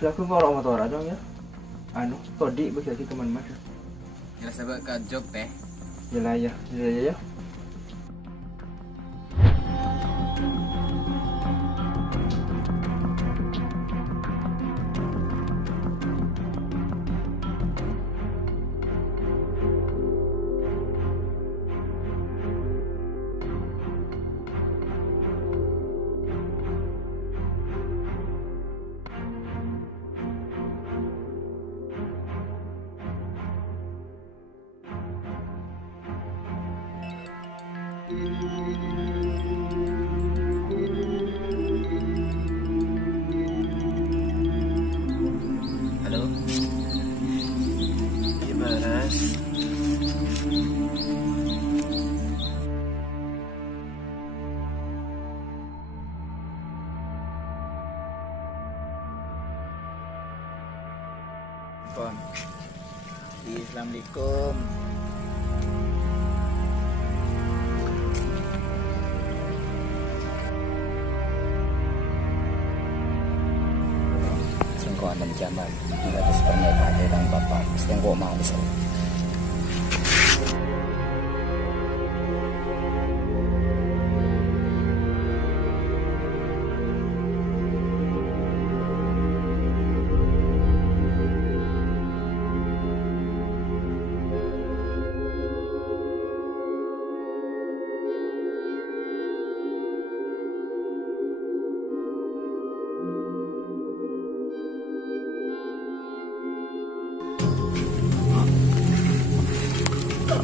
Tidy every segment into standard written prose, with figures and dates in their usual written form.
Aku bawa motor aja ya. Todi bagi lagi teman mas. Ya sebab ke job teh. Yalah ya, ya. Halo. Gimana? Kon. Assalamualaikum. Singkong dan jaman kita terus pernyataan dengan bapak mesti gua mau bisa.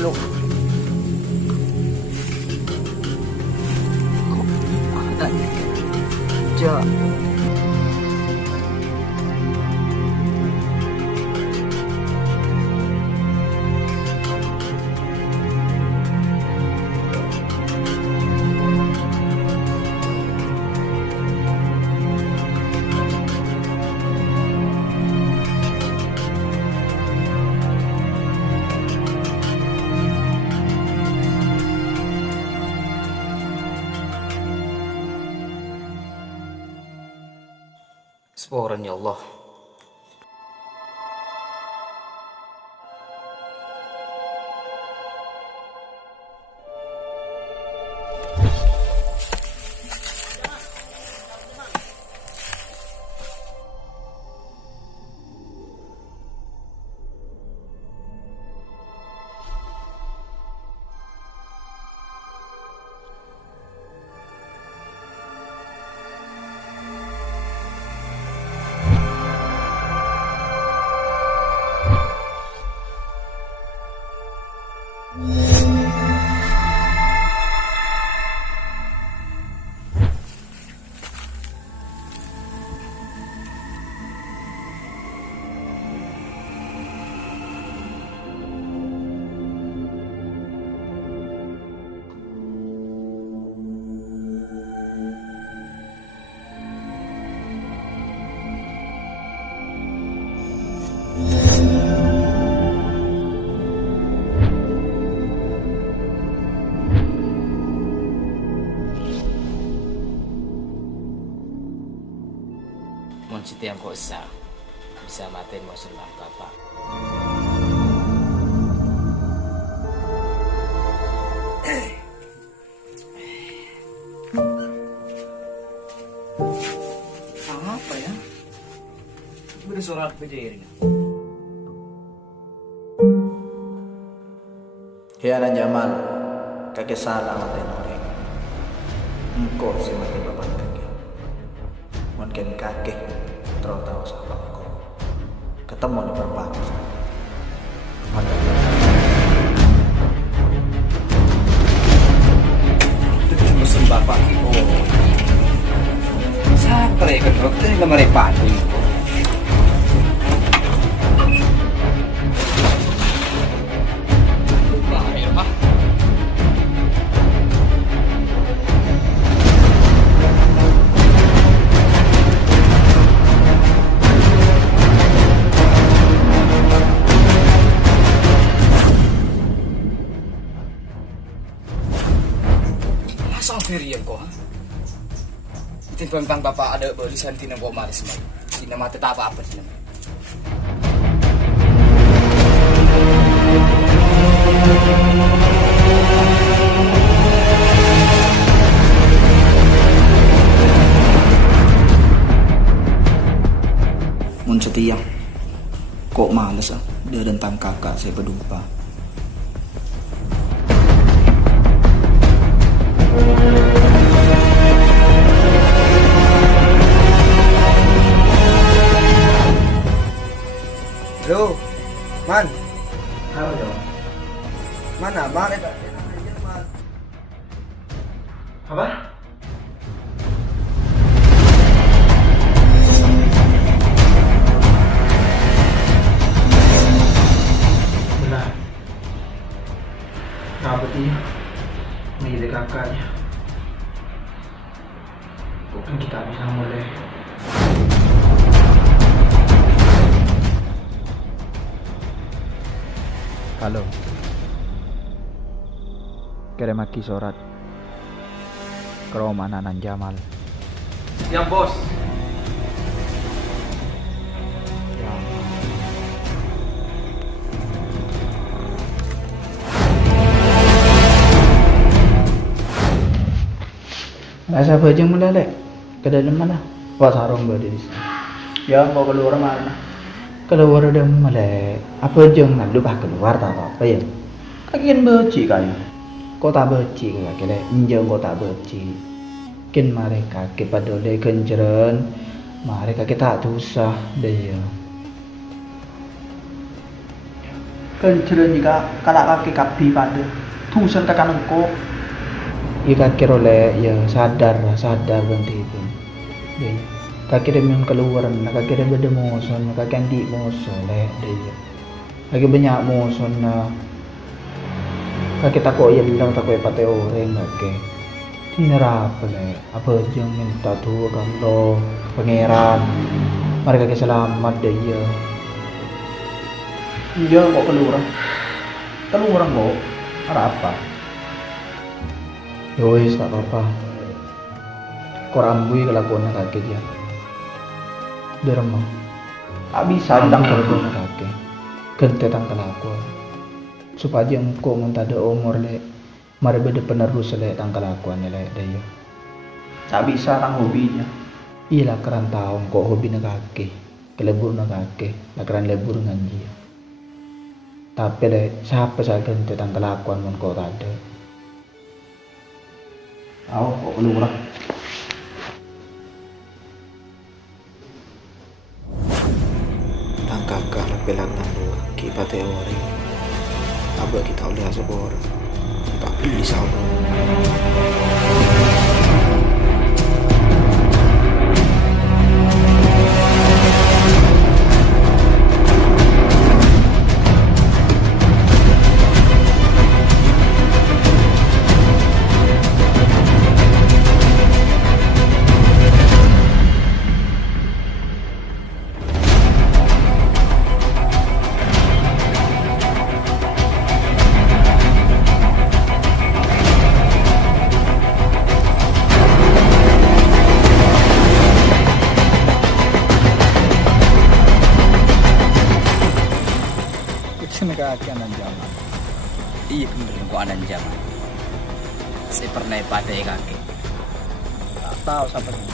Halo. Kok ada kerja? Seporan ya Allah. Mun siti yang kok bisa matiin musuh bapak. Apa ya? Udah surat berdiri. Ya dan Jamal, kakek salah matiin orang. Engkau si mati bapak kakek. Mungkin kakek terus tahu sahabatku. Ketemu di perbatasan. Ada. Musuh bapak itu. Sakre kan waktu ini lemari padu. Sang Firian kok. Timbang bapak ada balisan tina bawa maris mai. Hindi naman tatapa apa sila. Mun setia, kok males dia tentang kakak saya berdumpa. Halo, Man. Halo dong. Mana, Man? Apa? Benar. Rambut ini milik kakaknya. Bukan kita bisa mulai. Halo. Kirim lagi surat ke rumah Nanan Jamal. Siap, Bos. Masa bajang melelek ke dalam mana? Wah, sarung berada di sini. Ya, mau keluar mana? Keluar udah melek. Apa jeng nak lupa keluar tak apa ya? Kagian beci kayu. Kau tak beci kaki le. Jeng kau tak beci. Kin mereka kepada le kenceran. Mereka kita tak usah dia. Kenceran juga kalau kaki kapi pada. Tusan tekan engkau. Ika kira oleh ya sadar berhenti itu. Dia kaki dia memang keluaran, kaki dia beda moson, kaki andi moson leh dia. Lagi banyak moson na. Kaki takut ya bilang takut pakai orang kaki. Tinarap leh. Apa jeng minta tuh kalau pangeran. Mereka kaki selamat dia. Iya kok keluaran. Keluaran kok. Ada apa? Yowis tak apa-apa. Kau rambui kelakuannya kakek dia. Dia remang. Tak bisa ditang kelakuannya kakek. Gente tang kelakuan. Supaya dia engkau minta ada umur le. Mari beda penerus le tang kelakuannya le dia. Tak bisa tang hobinya. Iyalah keran tahu kok hobinya kakek. Kelebur na kakek. Lah keran lebur dengan dia. Tapi le siapa saja gente tang kelakuan mun kau tak ada. Aku kok keluar. Tang kakak pelan tang dua kipat teori. Abah kita oleh asabor. Tak pilih sama. Kaki Anan Jamal. Iya bener kok Anan Jamal. Saya pernah pada kaki. Tak tahu siapa itu.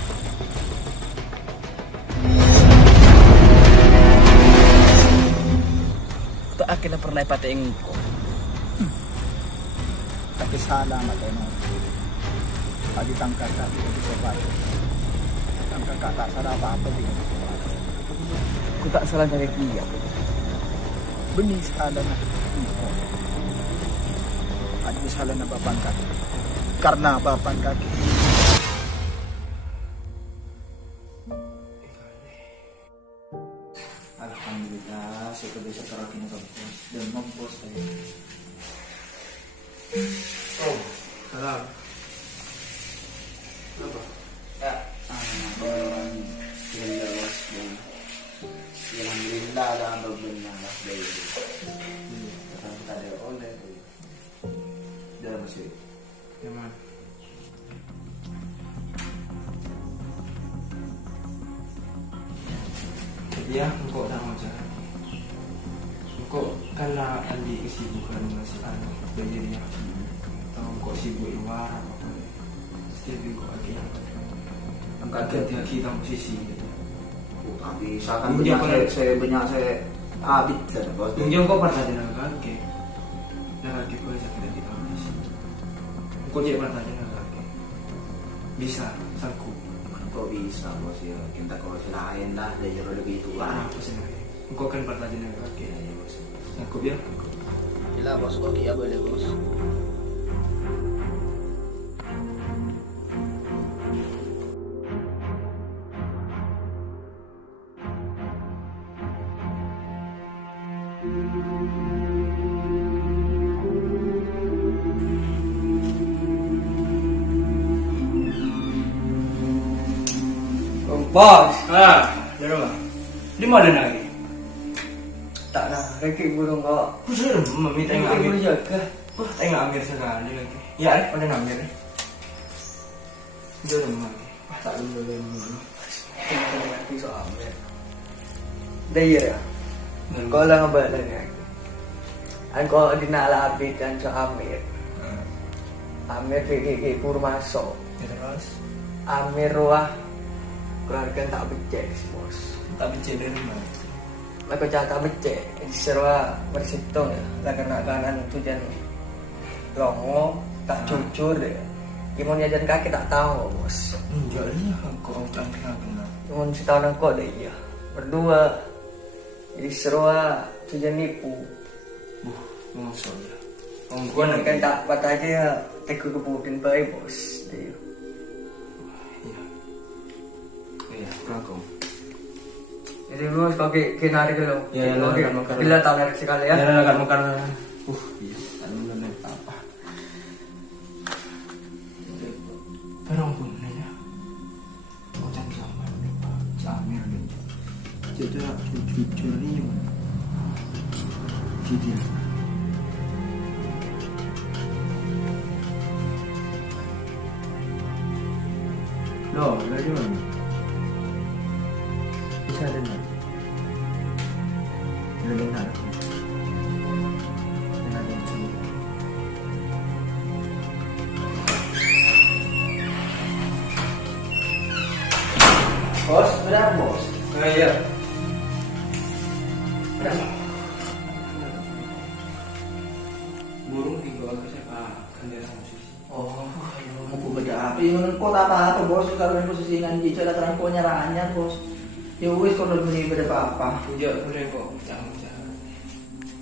Tak akhirnya pernah pada engkau. Tapi salah mata no. Pagi tangkap kaki itu sepatu. Tangkap kakak salah apa dia. Aku tak salah dari dia. Benih salah na. Ada salah na bapan kaki. Karena bapan kaki. Alhamdulillah, saya bisa terakin kampus dan mampus saya. Oh, salam. Apa? Ya, alhamdulillah dalam bebenah dari kata ada oleh dalam masih Yaman. Ya, engkau tak mau jalan. Engkau karena Andi kesibukan masih anu belajar ya. Tahu engkau sibuk luar apa? Setiap engkau lagi yang kaget kita musisi. Tak bisa kan Iya, banyak saya habis kan bos. Mungkin engkau pernah jalan kaki. Jalan kaki kau saja kita kita musisi. Engkau jadi pernah jalan kaki. Bisa, sanggup. Kok bisa bos ya? Kita kalau selain lah dari lebih tua. Apa sih? Engkau kan pernah jalan kaki. Sanggup ya? Gila bos, oke ya boleh bos. Bos, Di rumah. Di mana lagi? tak nak reki burung kok. Pusing, mami tengok Reki Amir. burung jaga. Wah, tengok Amir sekali lagi. Ya, ada Amir. Di rumah. Wah, tak dulu dulu. Mati soalnya. Daya ya. Kau lah ngebalan ya. Kau dinala abid dan so Amir. Amir di Purmaso. Terus, Amir wah keluarga tak becek bos. tak becek dari rumah. Mereka tak becek. Serwa bersitong ya. Lah kena kanan tu jan longo tak jujur deh. Imun jajan kaki tak tahu bos. Enggak iya, kau tak kenal. Imun setahun kok deh ya. Berdua. Jadi serwa tu jan nipu. Ngosok ya. Gua kan tak buat aja teku kebutin baik bos. Dia. Iya. Iya, kau. Jadi bos kau kinari dulu. Ya, ya, makan. Bila tak narik sekali ya. Ya, akan makan. Iya, tak benar apa. Perang pun ya. Kau jangan sama Pak Jamir ni. Jadi jujur ni. Jadi. Loh, lagi mana? Bisa ada ni. Lagi nak. Nak ada macam. Bos, berapa bos? Iya. Burung tinggal ke siapa? Kendara musisi. Oh, mau ku beda apa? Yang kau tak apa bos? Kalau yang posisi dengan Cica ada terang kau nyaranya bos. Ya wis kau udah beli beda apa? Tidak boleh kok, jangan.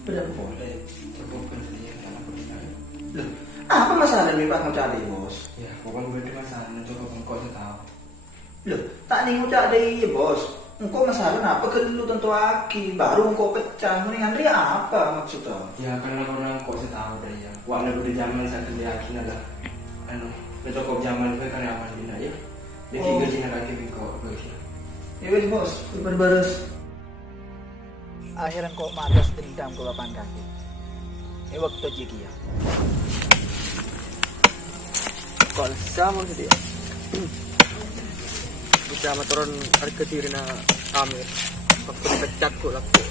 Beda boleh. Cukup kerja karena permintaan. Loh, apa masalah lebih pak mau cari bos? Ya, pokoknya beda masalah. Cukup engkau tahu. Loh, tak nih mau cari bos. Engkau masalah apa ke dulu tentu aki baru engkau pecah mendingan dia apa maksudnya? Ya karena engkau tahu dah ya. Waktu pada zaman saya kerja akhirnya lah. Anu, cukup zaman gue karyawan dina ya. Dia tiga jina lagi engkau begitu. Ya wis bos, berberes. Akhirnya kok matas dendam ke papan kaki. Ini waktu jiki ya. Kau sama dia. Bisa turun harga diri na Amir. Waktu pecat kok laku.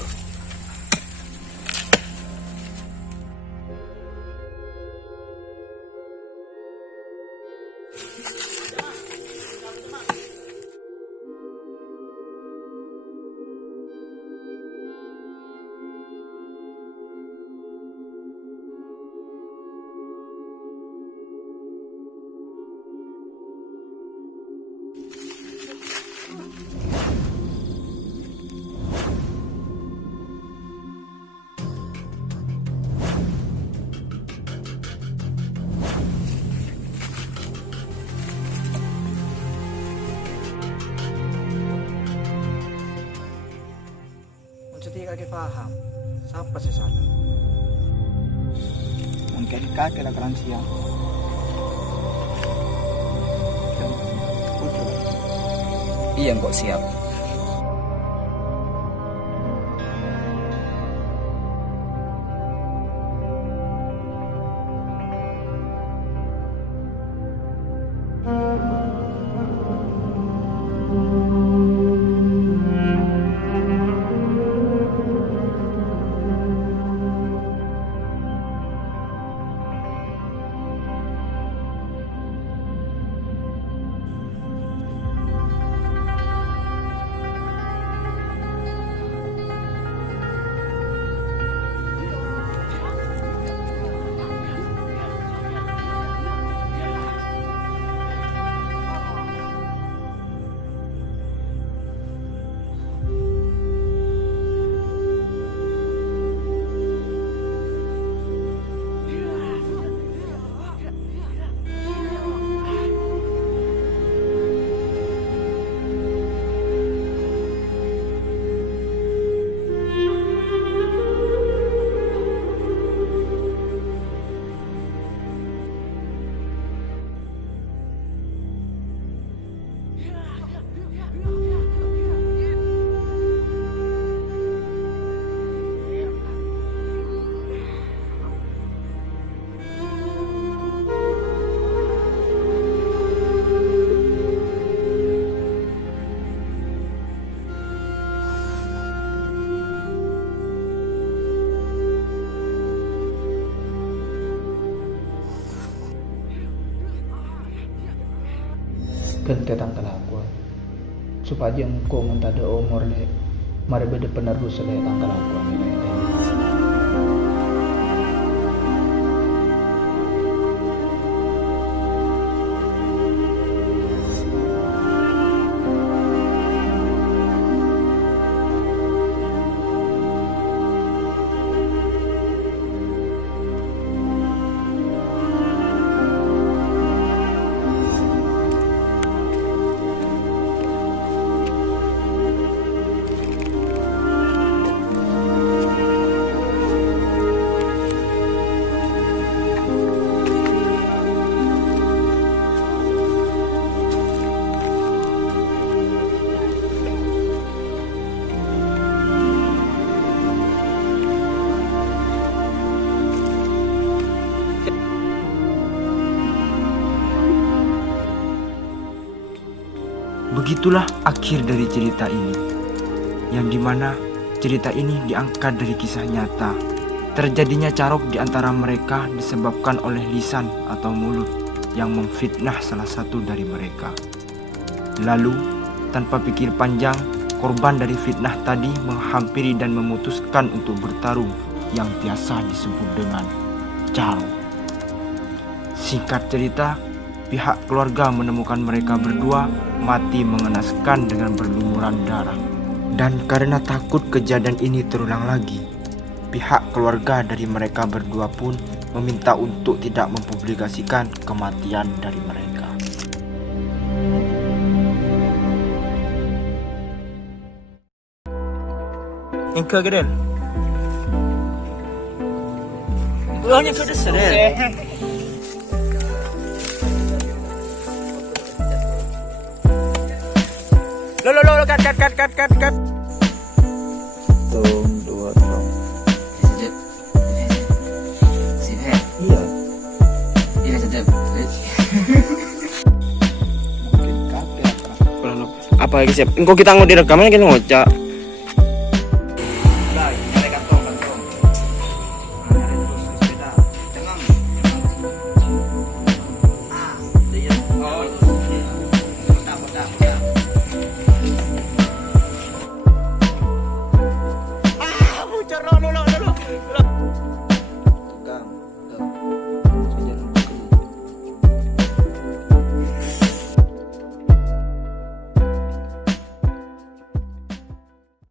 Kaki paham, siapa sih salah? Mungkin kaki lah siang. Iya kok siap. gente tangkal aku supaya engkau mentada umur le mari beda penerus le tangkal aku le. Begitulah akhir dari cerita ini, yang dimana cerita ini diangkat dari kisah nyata. Terjadinya carok di antara mereka disebabkan oleh lisan atau mulut yang memfitnah salah satu dari mereka. Lalu, tanpa pikir panjang, korban dari fitnah tadi menghampiri dan memutuskan untuk bertarung yang biasa disebut dengan carok. Singkat cerita, pihak keluarga menemukan mereka berdua mati mengenaskan dengan berlumuran darah. Dan karena takut kejadian ini terulang lagi, pihak keluarga dari mereka berdua pun meminta untuk tidak mempublikasikan kematian dari mereka. Engkau gede? Hanya pedas sedih. Lo, cut. Tung, dua, tong. Iya. Iya, sedap. Mungkin kakek apa? Apa lagi siap? Engkau kita mau direkaman kita ngocak.